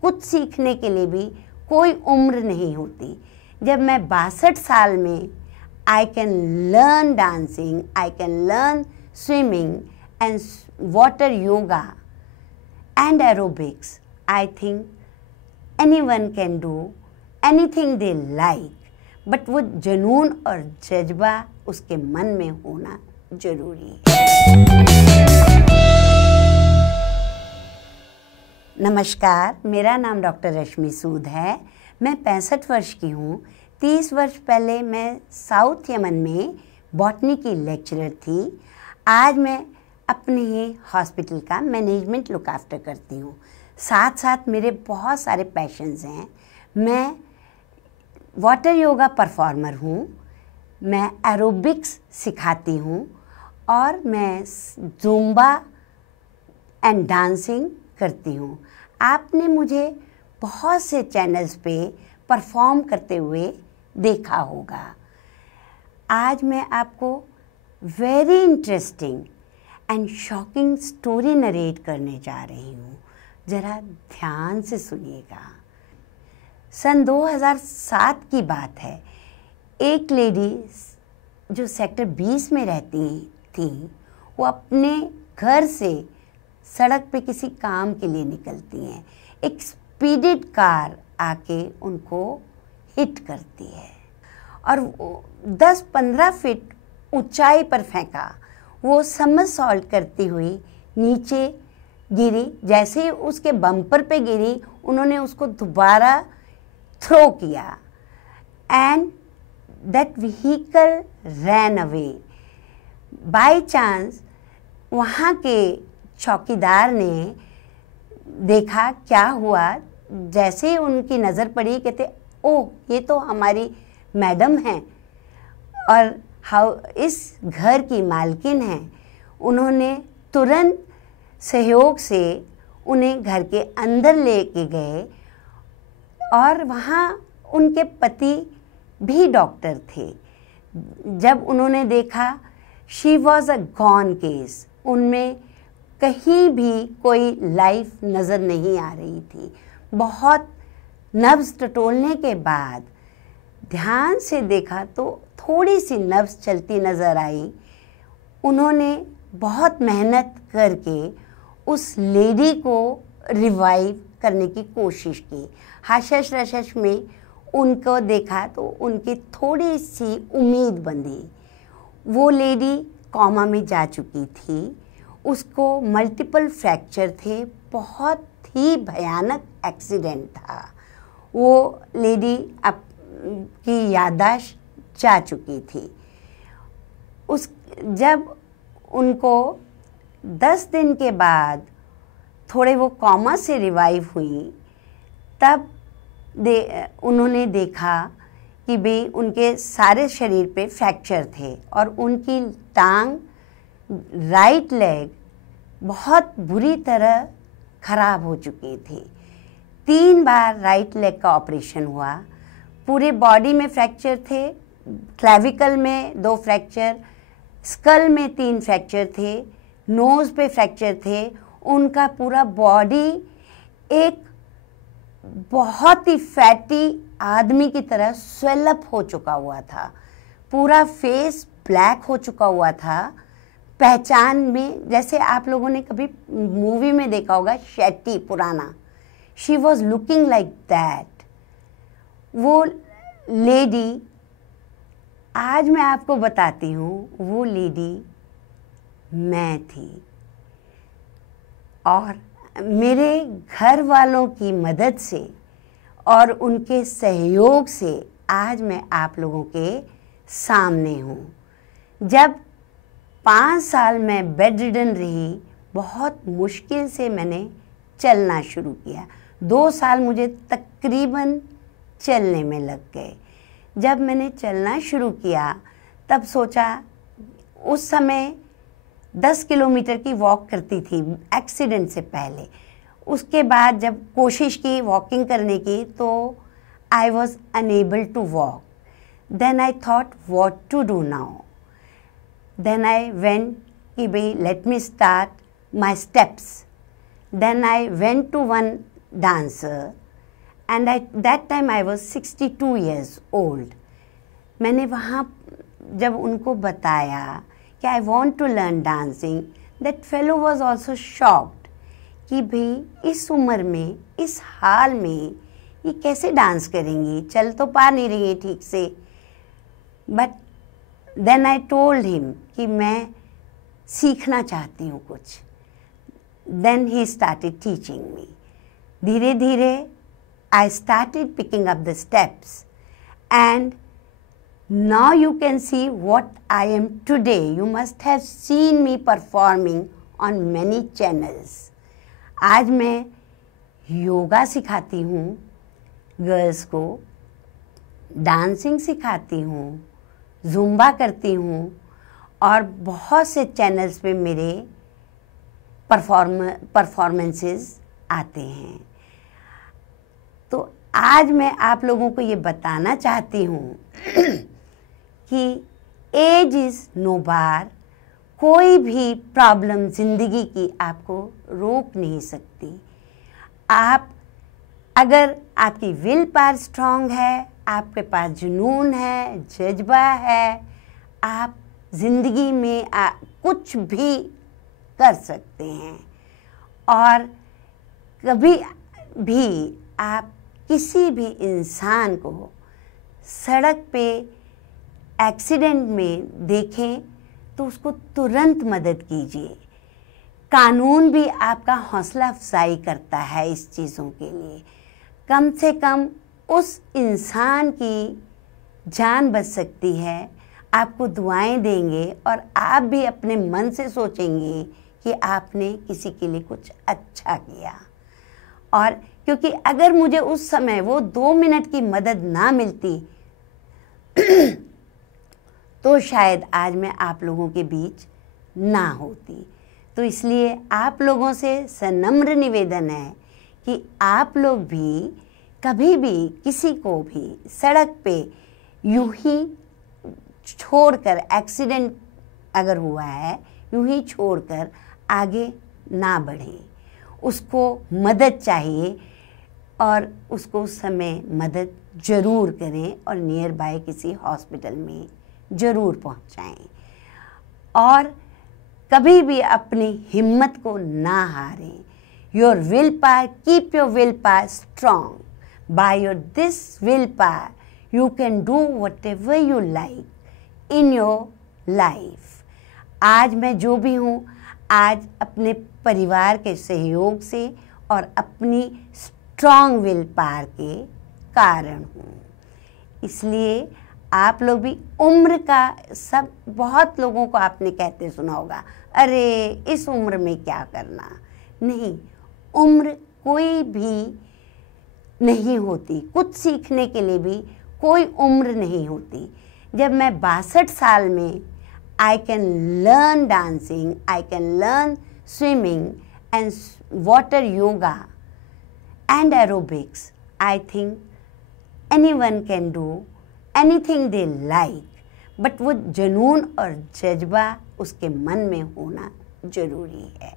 कुछ सीखने के लिए भी कोई उम्र नहीं होती। जब मैं 62 साल में I can learn dancing, I can learn swimming and water yoga and aerobics, I think anyone can do anything they like, but वो जुनून और जज्बा उसके मन में होना जरूरी है। नमस्कार, मेरा नाम डॉक्टर रश्मि सूद है। मैं 65 वर्ष की हूँ। 30 वर्ष पहले मैं साउथ यमन में बॉटनी की लेक्चरर थी। आज मैं अपने ही हॉस्पिटल का मैनेजमेंट लुक आफ्टर करती हूँ। साथ साथ मेरे बहुत सारे पैशंस हैं। मैं वाटर योगा परफॉर्मर हूँ, मैं एरोबिक्स सिखाती हूँ और मैं ज़ुम्बा एंड डांसिंग करती हूँ। आपने मुझे बहुत से चैनल्स पे परफॉर्म करते हुए देखा होगा। आज मैं आपको very interesting and shocking story narrate करने जा रही हूँ। ज़रा ध्यान से सुनिएगा। सन 2007 की बात है। एक लेडी जो सेक्टर 20 में रहती थी, वो अपने घर से सड़क पे किसी काम के लिए निकलती हैं। एक स्पीडेड कार आके उनको हिट करती है और 10-15 फीट ऊंचाई पर फेंका। वो समरसॉल्ट करती हुई नीचे गिरी। जैसे ही उसके बम्पर पे गिरी, उन्होंने उसको दोबारा थ्रो किया and that vehicle ran away. By chance वहाँ के चौकीदार ने देखा क्या हुआ। जैसे ही उनकी नज़र पड़ी, कहते ओह, ये तो हमारी मैडम हैं और इस घर की मालकिन हैं। उन्होंने तुरंत सहयोग से उन्हें घर के अंदर लेके गए और वहाँ उनके पति भी डॉक्टर थे। जब उन्होंने देखा, she was a gone case, उनमें कहीं भी कोई लाइफ नज़र नहीं आ रही थी। बहुत नब्ज़ टटोलने के बाद ध्यान से देखा तो थोड़ी सी नब्ज़ चलती नज़र आई। उन्होंने बहुत मेहनत करके उस लेडी को रिवाइव करने की कोशिश की। हाशश रशश में उनको देखा तो उनकी थोड़ी सी उम्मीद बंधी। वो लेडी कोमा में जा चुकी थी। उसको मल्टीपल फ्रैक्चर थे। बहुत ही भयानक एक्सीडेंट था। वो लेडी की याददाश्त जा चुकी थी। जब उनको 10 दिन के बाद थोड़े वो कोमा से रिवाइव हुई, तब उन्होंने देखा कि भाई उनके सारे शरीर पे फ्रैक्चर थे और उनकी टांग, राइट लेग बहुत बुरी तरह ख़राब हो चुकी थी। 3 बार राइट लेग का ऑपरेशन हुआ। पूरे बॉडी में फ्रैक्चर थे। क्लेविकल में 2 फ्रैक्चर, स्कल में 3 फ्रैक्चर थे, नोज़ पे फ्रैक्चर थे। उनका पूरा बॉडी एक बहुत ही फैटी आदमी की तरह स्वेलअप हो चुका हुआ था। पूरा फेस ब्लैक हो चुका हुआ था। पहचान में, जैसे आप लोगों ने कभी मूवी में देखा होगा शेट्टी पुराना, she was looking like that. वो लेडी, आज मैं आपको बताती हूँ, वो लेडी मैं थी। और मेरे घर वालों की मदद से और उनके सहयोग से आज मैं आप लोगों के सामने हूँ। जब 5 साल मैं बेड रिडन रही, बहुत मुश्किल से मैंने चलना शुरू किया। 2 साल मुझे तकरीबन चलने में लग गए। जब मैंने चलना शुरू किया, तब सोचा, उस समय 10 किलोमीटर की वॉक करती थी एक्सीडेंट से पहले। उसके बाद जब कोशिश की वॉकिंग करने की, तो I was unable to walk. Then I thought what to do now. Then I went कि भाई let me start my steps. Then I went to one dancer, and at that time I was 62 years old. मैंने वहाँ जब उनको बताया कि I want to learn dancing, that fellow was also shocked कि भाई इस उम्र में, इस हाल में ये कैसे डांस करेंगी, चल तो पा नहीं रही है ठीक से. But then I told him कि मैं सीखना चाहती हूँ कुछ. Then he started teaching me. धीरे धीरे I started picking up the steps, and now you can see what I am today. You must have seen me performing on many channels. आज मैं योगा सिखाती हूँ गर्ल्स को, डांसिंग सिखाती हूँ, Zumba करती हूँ, और बहुत से चैनल्स पे मेरे परफॉर्मेंसेस आते हैं. तो आज मैं आप लोगों को ये बताना चाहती हूँ कि एज इज़ नो बार. कोई भी प्रॉब्लम ज़िंदगी की आपको रोक नहीं सकती. आप अगर आपकी विल पावर स्ट्रांग है, आपके पास जुनून है, जज्बा है, आप ज़िंदगी में कुछ भी कर सकते हैं. और कभी भी आप किसी भी इंसान को सड़क पे एक्सीडेंट में देखें तो उसको तुरंत मदद कीजिए. कानून भी आपका हौसला अफजाई करता है इस चीज़ों के लिए. कम से कम उस इंसान की जान बच सकती है. आपको दुआएं देंगे और आप भी अपने मन से सोचेंगे कि आपने किसी के लिए कुछ अच्छा किया. और क्योंकि अगर मुझे उस समय वो 2 मिनट की मदद ना मिलती तो शायद आज मैं आप लोगों के बीच ना होती. तो इसलिए आप लोगों से सनम्र निवेदन है कि आप लोग भी कभी भी किसी को भी सड़क पे यूं ही छोड़कर, एक्सीडेंट अगर हुआ है यूं ही छोड़कर आगे ना बढ़ें. उसको मदद चाहिए और उसको उस समय मदद ज़रूर करें और नियर बाय किसी हॉस्पिटल में ज़रूर पहुंचाएं. और कभी भी अपनी हिम्मत को ना हारें. Your will power, keep your will power strong. By your this will power you can do what ever you like in your life. आज मैं जो भी हूँ, आज अपने परिवार के सहयोग से और अपनी स्ट्रॉन्ग विल पावर के कारण हूँ. इसलिए आप लोग भी उम्र का, सब बहुत लोगों को आपने कहते सुना होगा, अरे इस उम्र में क्या करना. नहीं, उम्र कोई भी नहीं होती. कुछ सीखने के लिए भी कोई उम्र नहीं होती. जब मैं 62 साल में I can learn dancing, I can learn swimming and water yoga and aerobics. I think anyone can do anything they like, but वो जुनून और जज्बा उसके मन में होना ज़रूरी है.